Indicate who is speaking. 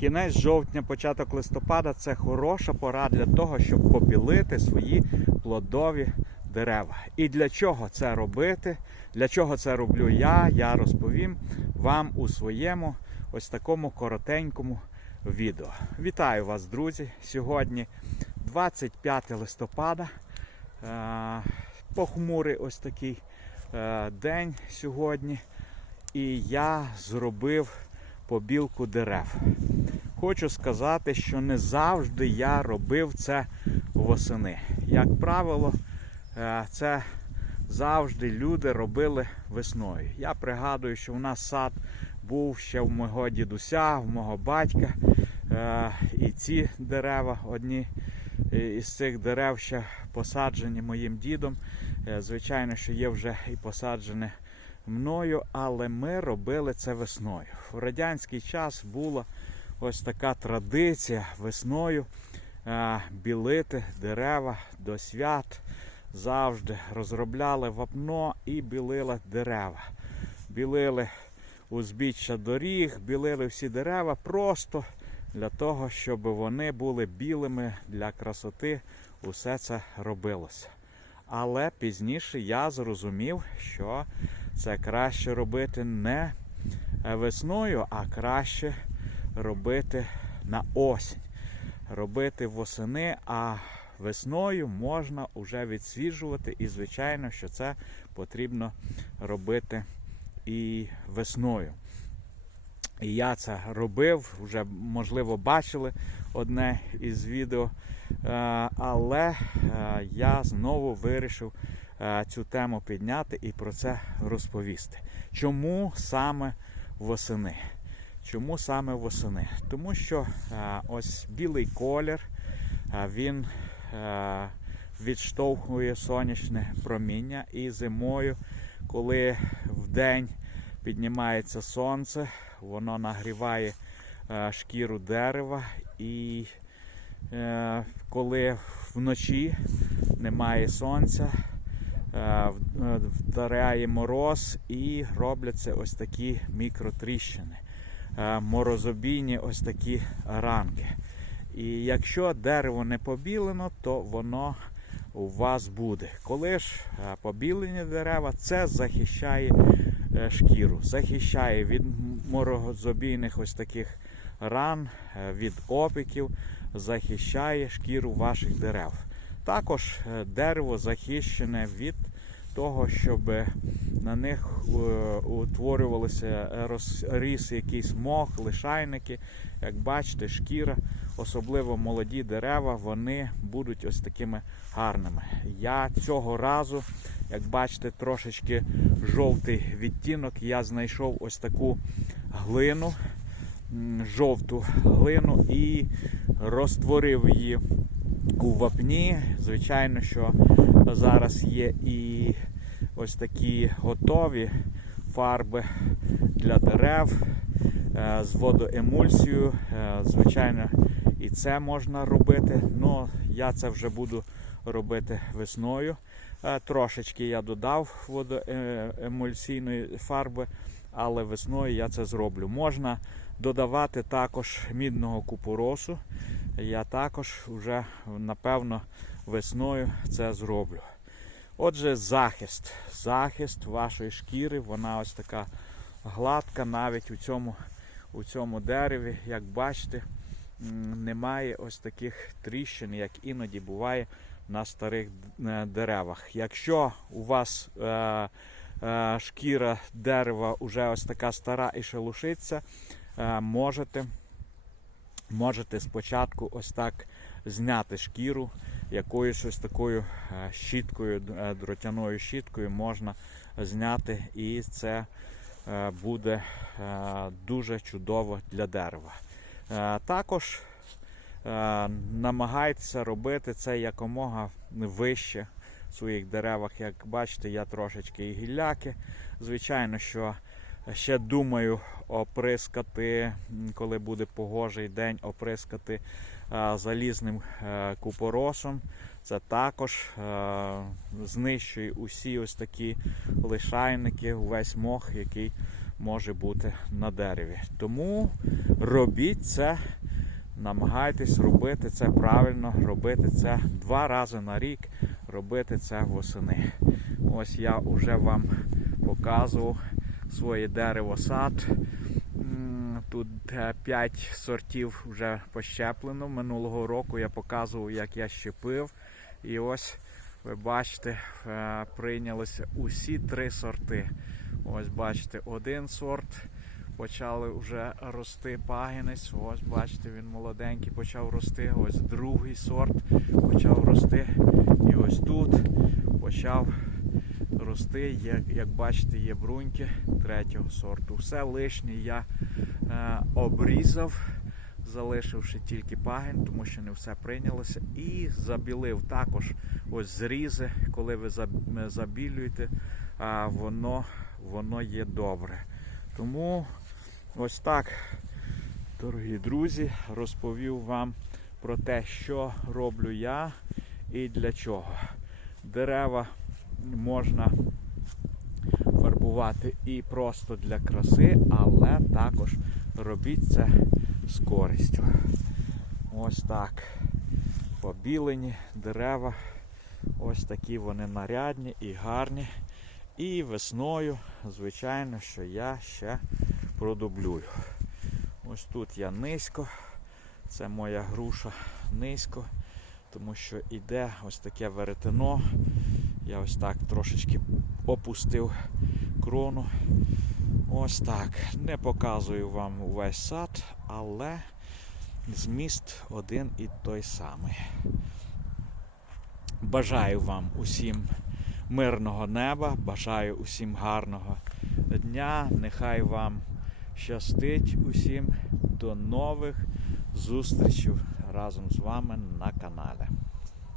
Speaker 1: Кінець жовтня, початок листопада це хороша пора для того, щоб побілити свої плодові дерева. І для чого це робити? Для чого це роблю я? Я розповім вам у своєму ось такому коротенькому відео. Вітаю вас, друзі! Сьогодні 25 листопада. Е, Похмурий ось такий е, день сьогодні. І я зробив побілку дерев. Хочу сказати, що не завжди я робив це восени. Як правило, е, це завжди люди робили весною. Я пригадую, що в нас сад був ще в мого дідуся, в мого батька. Е, І ці дерева, одні із цих дерев ще посаджені моїм дідом. Е, Звичайно, що є вже і посаджене мною, але ми робили це весною. В радянський час була ось така традиція весною білити дерева до свят. Завжди розробляли вапно і білили дерева. Білили узбіччя доріг, білили всі дерева просто для того, щоб вони були білими для красоти. Усе це робилося. Але пізніше я зрозумів, що це краще робити не весною, а краще робити на осінь. Робити восени, а весною можна вже відсвіжувати. І, звичайно, що це потрібно робити і весною. І я це робив, вже можливо бачили одне із відео. Е, Але е, я знову вирішив е, цю тему підняти і про це розповісти. Чому саме восени? Чому саме восени? Тому що ось білий колір, він відштовхує сонячне проміння. І зимою, коли в день піднімається сонце, воно нагріває шкіру дерева. І Е, коли вночі немає сонця, е, вдаряє мороз і робляться ось такі мікротріщини, е, морозобійні ось такі ранки. І якщо дерево не побілено, то воно у вас буде. Коли ж побілені дерева, це захищає шкіру, захищає від морозобійних ось таких ран, від опіків захищає шкіру ваших дерев. Також е, дерево захищене від того, щоб на них е, утворювалися розріс якийсь мох, лишайники. Як бачите, шкіра, особливо молоді дерева, вони будуть ось такими гарними. Я цього разу, як бачите, трошечки жовтий відтінок, я знайшов ось таку глину жовту глину і розтворив її у вапні. Звичайно, що зараз є і ось такі готові фарби для дерев е, з водоемульсією. Е, звичайно, і це можна робити. але я це вже буду робити весною. Е, трошечки я додав водоемульсійної фарби, але весною я це зроблю. Можна додавати також мідного купоросу. Я також вже, напевно, весною це зроблю. Отже, захист. Захист вашої шкіри, вона ось така гладка, навіть у цьому у цьому дереві, як бачите, немає ось таких тріщин, як іноді буває на старих е, деревах. Якщо у вас е, е, шкіра дерева вже ось така стара і шелушиться, Е, можете можете спочатку ось так зняти шкіру якоюсь ось такою е, щіткою, е, дротяною щіткою можна зняти, і це буде дуже чудово для дерева. Також намагайтеся робити це якомога вище в своїх деревах. Як бачите, я трошечки і гілляки. Звичайно, що Ще думаю оприскати, коли буде погожий день, оприскати залізним е, купоросом. Це також знищує усі ось такі лишайники, увесь мох, який може бути на дереві. Тому робіть це, намагайтесь робити це правильно, робити це два рази на рік, робити це восени. Ось я вже вам показував своє дерево сад. Тут 5 сортів вже пощеплено. Минулого року я показував, як я щепив. І ось ви бачите, е, прийнялися усі три сорти. Ось бачите, один сорт почали вже рости пагінець. Ось бачите, він молоденький почав рости. Ось другий сорт почав рости. І ось тут почав рости. Є, як бачите, є бруньки третього сорту. Все лишнє я е, обрізав, залишивши тільки пагін, тому що не все прийнялося. І забілив також ось зрізи, коли ви е, забілюєте, а воно, воно є добре. Тому ось так, дорогі друзі, розповів вам про те, що роблю я і для чого. Дерева можна фарбувати і просто для краси, але також робіть це з користю. Ось так. Побілені дерева. Ось такі вони нарядні і гарні. І весною, звичайно, що я ще продублюю. Ось тут я низько. Це моя груша низько, тому що іде ось таке веретено. Я ось так трошечки опустив крону. Ось так. Не показую вам увесь сад, але зміст один і той самий. Бажаю вам усім мирного неба, бажаю усім гарного дня. Нехай вам щастить усім. До нових зустрічей разом з вами на каналі.